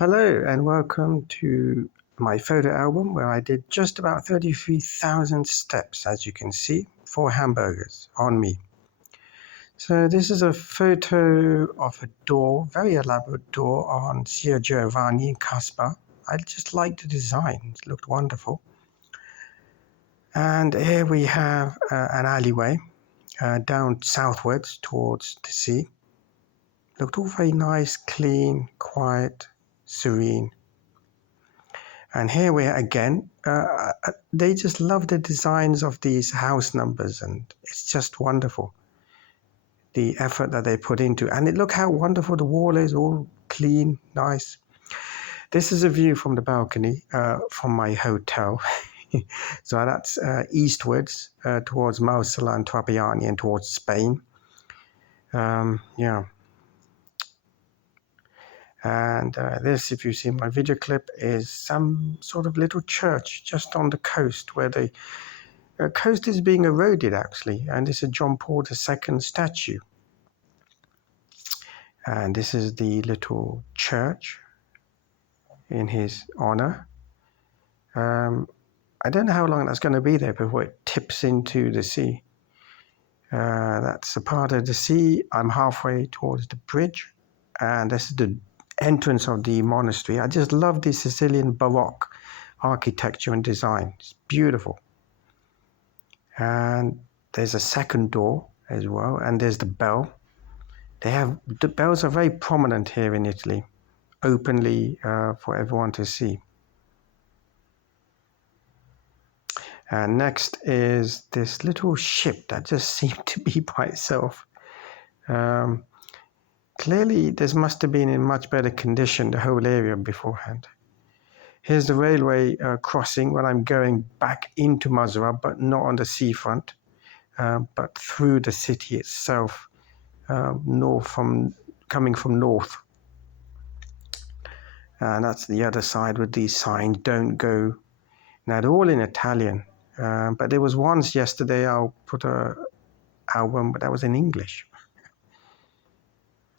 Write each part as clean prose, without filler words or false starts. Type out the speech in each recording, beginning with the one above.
Hello and welcome to my photo album where I did just about 33,000 steps, as you can see, for hamburgers on me. So this is a photo of a door, very elaborate door on Sia Giovanni in Casbah. I just liked the design, it looked wonderful. And here we have an alleyway down southwards towards the sea. Looked all very nice, clean, quiet, serene. And here we are again. They just love the designs of these house numbers, and it's just wonderful. The effort that they put into, and look how wonderful the wall is, all clean, nice. This is a view from the balcony from my hotel. So that's eastwards towards Mosul and Trapiani and towards Spain. Yeah. And this, if you see my video clip, is some sort of little church just on the coast where the coast is being eroded, actually. And it's a John Paul II statue. And this is the little church in his honor. I don't know how long that's going to be there before it tips into the sea. That's a part of the sea. I'm halfway towards the bridge. And this is the entrance of the monastery. I just love the Sicilian Baroque architecture and design. It's beautiful. And there's a second door as well, and there's the bell. The bells are very prominent here in Italy, openly for everyone to see. And next is this little ship that just seemed to be by itself. Clearly, this must have been in much better condition, the whole area beforehand. Here's the railway crossing when I'm going back into Mazara, but not on the seafront, but through the city itself, coming from north. And that's the other side with these signs, don't go. Now, they're all in Italian, but there was once yesterday I'll put a album, but that was in English.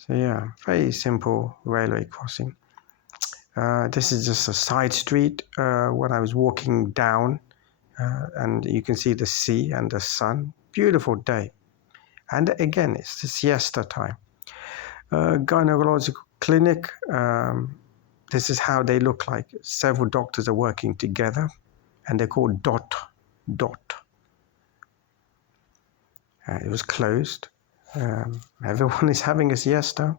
So yeah, very simple railway crossing. This is just a side street when I was walking down, and you can see the sea and the sun. Beautiful day. And again, it's the siesta time. Gynecological clinic. This is how they look like. Several doctors are working together, and they're called dot. It was closed. Everyone is having a siesta.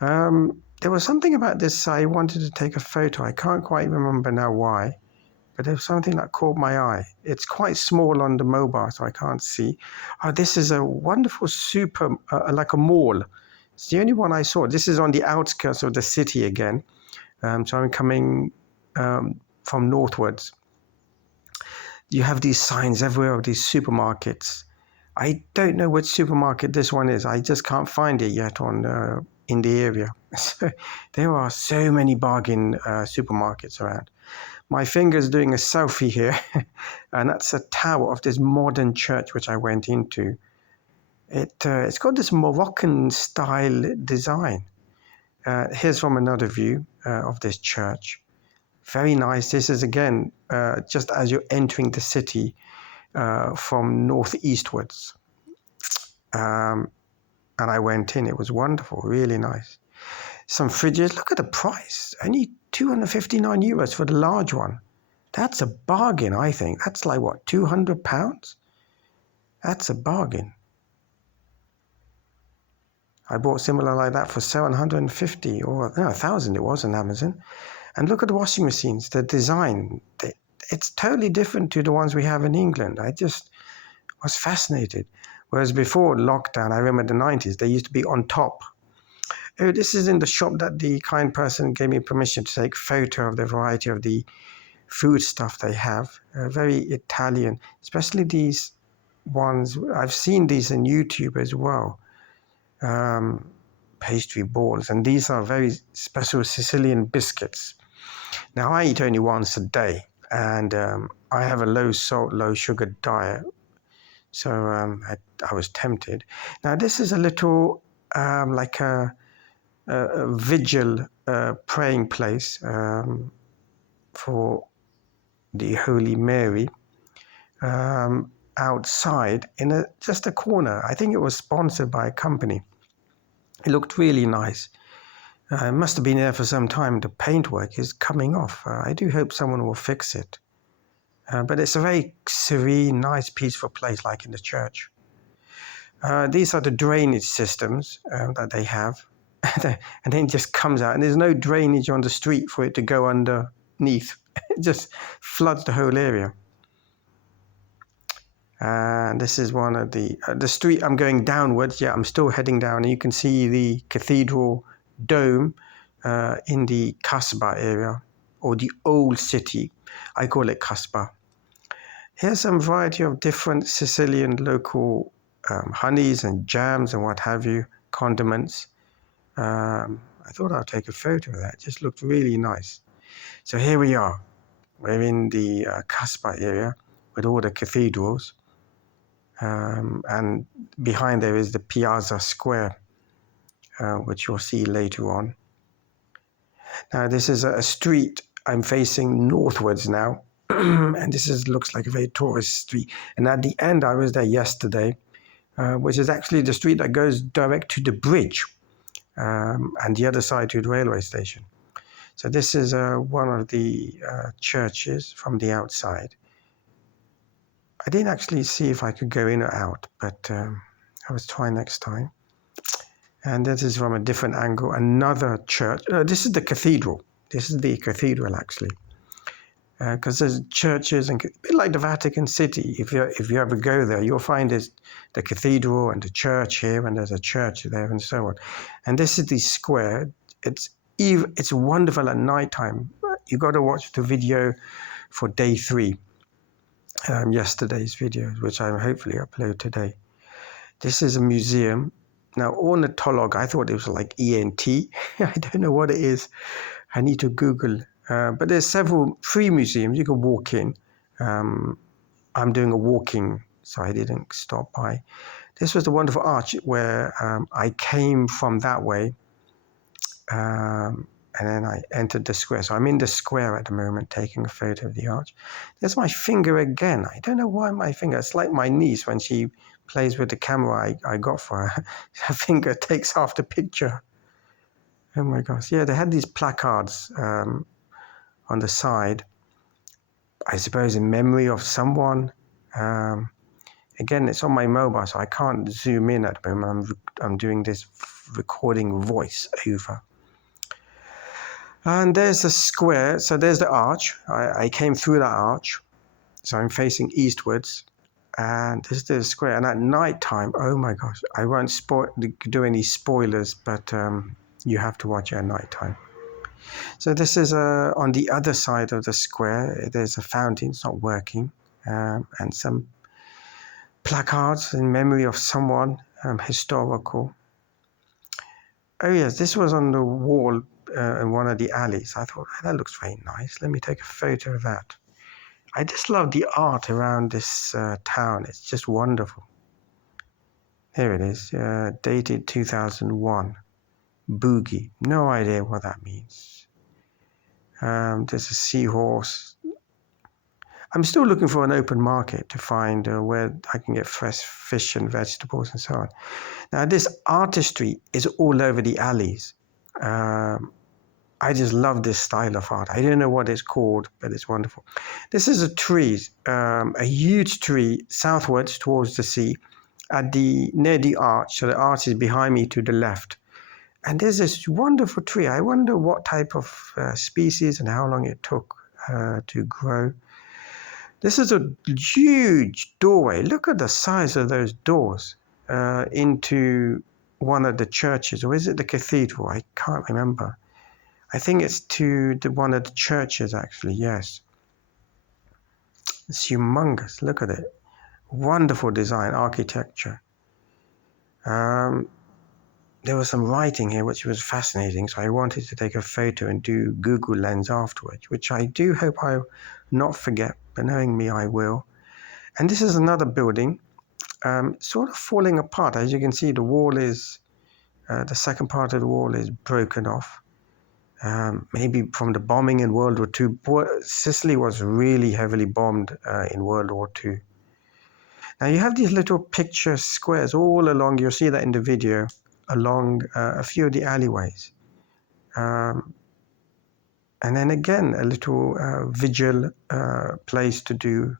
There was something about this. I wanted to take a photo. I can't quite remember now why, but there was something that caught my eye. It's quite small on the mobile, so I can't see. Oh, this is a wonderful like a mall. It's the only one I saw. This is on the outskirts of the city again. So I'm coming from northwards. You have these signs everywhere of these supermarkets. I don't know which supermarket this one is. I just can't find it yet in the area. So there are so many bargain supermarkets around. My finger's doing a selfie here, and that's a tower of this modern church which I went into. It's got this Moroccan style design. Here's from another view of this church. Very nice. This is again just as you're entering the city from northeastwards. And I went in. It was wonderful, really nice. Some fridges. Look at the price. Only 259 euros for the large one. That's a bargain, I think. That's like, what, £200? That's a bargain. I bought similar like that for 750 or no, 1,000 it was on Amazon. And look at the washing machines, the design. It's totally different to the ones we have in England. I just was fascinated. Whereas before lockdown, I remember the 90s, they used to be on top. Oh, this is in the shop that the kind person gave me permission to take photo of the variety of the food stuff they have. Very Italian, especially these ones. I've seen these on YouTube as well. Pastry balls, and these are very special Sicilian biscuits. Now, I eat only once a day, and I have a low salt, low sugar diet. So I was tempted. Now, this is a little like a a vigil praying place for the Holy Mary outside in just a corner. I think it was sponsored by a company. It looked really nice. It must have been there for some time. The paintwork is coming off. I do hope someone will fix it. But it's a very serene, nice, peaceful place like in the church. These are the drainage systems that they have. And then it just comes out, and there's no drainage on the street for it to go underneath. It just floods the whole area. And this is one of the street I'm going downwards. Yeah, I'm still heading down, and you can see the cathedral dome in the Kasbah area, or the old city. I call it Kasbah. Here's some variety of different Sicilian local honeys and jams and what have you, condiments. I thought I'd take a photo of that. It just looked really nice. So here we are. We're in the Kasbah area with all the cathedrals. And behind there is the Piazza Square, which you'll see later on. Now, this is a street I'm facing northwards now. And this looks like a very tourist street. And at the end, I was there yesterday, which is actually the street that goes direct to the bridge and the other side to the railway station. So this is one of the churches from the outside. I didn't actually see if I could go in or out, but I was trying next time. And this is from a different angle, another church. This is the cathedral. This is the cathedral, actually. Because there's churches, and a bit like the Vatican City. If you ever go there, you'll find there's the cathedral and the church here, and there's a church there, and so on. And this is the square. It's wonderful at nighttime. You got to watch the video for day 3, yesterday's video, which I will hopefully upload today. This is a museum. Now, ornitholog, I thought it was like ENT. I don't know what it is. I need to Google. But there's several free museums you can walk in. I'm doing a walking, so I didn't stop by. This was the wonderful arch where I came from that way. And then I entered the square. So I'm in the square at the moment, taking a photo of the arch. There's my finger again. I don't know why my finger. It's like my niece when she plays with the camera I got for her. Her finger takes half the picture. Oh my gosh. Yeah, they had these placards on the side, I suppose in memory of someone. Again, it's on my mobile, so I can't zoom in at the moment. I'm doing this recording voice over. And there's the square. So there's the arch. I came through that arch. So I'm facing eastwards. And this is the square. And at night time, oh my gosh, I won't do any spoilers, but you have to watch it at night time. So this is on the other side of the square. There's a fountain. It's not working. And some placards in memory of someone historical. Oh yes, this was on the wall in one of the alleys. I thought, oh, that looks very nice. Let me take a photo of that. I just love the art around this town. It's just wonderful. Here it is, dated 2001. Boogie. No idea what that means. There's a seahorse. I'm still looking for an open market to find where I can get fresh fish and vegetables and so on. Now, this artistry is all over the alleys. I just love this style of art. I don't know what it's called, but it's wonderful. This is a tree, a huge tree southwards towards the sea, near the arch. So the arch is behind me to the left. And there's this wonderful tree. I wonder what type of species and how long it took to grow. This is a huge doorway. Look at the size of those doors into one of the churches. Or is it the cathedral? I can't remember. I think it's to one of the churches, actually, yes. It's humongous. Look at it. Wonderful design, architecture. There was some writing here which was fascinating, so I wanted to take a photo and do Google Lens afterwards, which I do hope I'll not forget, but knowing me, I will. And this is another building, sort of falling apart. As you can see, the wall is The second part of the wall is broken off. Maybe from the bombing in World War II. Sicily was really heavily bombed in World War II. Now you have these little picture squares all along, you'll see that in the video, along a few of the alleyways. And then again, a little vigil place to do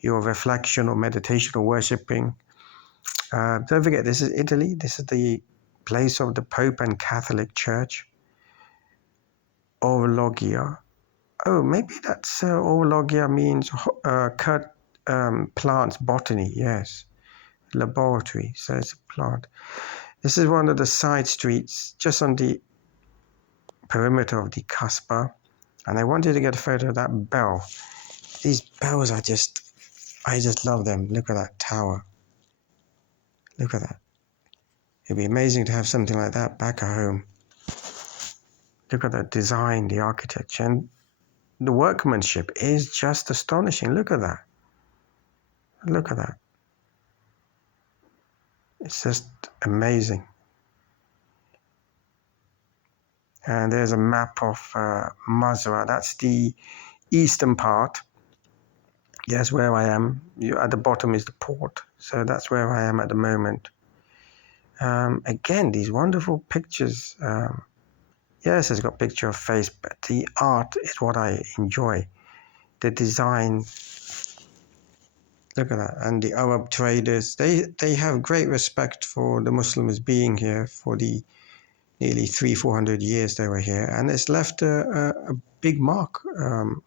your reflection or meditation or worshipping. Don't forget, this is Italy. This is the place of the Pope and Catholic Church. Orologia. Oh, maybe that's orologia means cut plants, botany, yes. Laboratory, so it's a plant. This is one of the side streets just on the perimeter of the Casbah. And I wanted to get a photo of that bell. These bells are I just love them. Look at that tower. Look at that. It'd be amazing to have something like that back at home. Look at that design, the architecture, and the workmanship is just astonishing. Look at that. Look at that. It's just amazing. And there's a map of Mazara. That's the eastern part. Yes, where I am. At the bottom is the port. So that's where I am at the moment. Again, these wonderful pictures. Yes, it's got a picture of face, but the art is what I enjoy. The design. Look at that. And the Arab traders, they have great respect for the Muslims being here for the nearly 400 years they were here. And it's left a big mark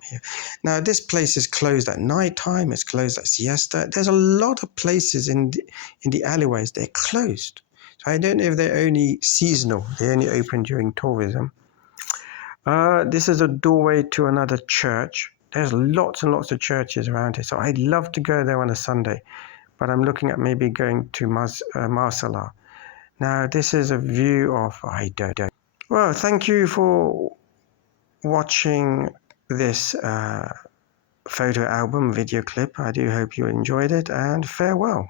here. Now, this place is closed at night time. It's closed at siesta. There's a lot of places in the alleyways. They're closed. So I don't know if they're only seasonal. They only open during tourism. This is a doorway to another church. There's lots and lots of churches around here. So I'd love to go there on a Sunday. But I'm looking at maybe going to Marsala. Now, this is a view of, I don't know. Well, thank you for watching this photo album video clip. I do hope you enjoyed it, and farewell.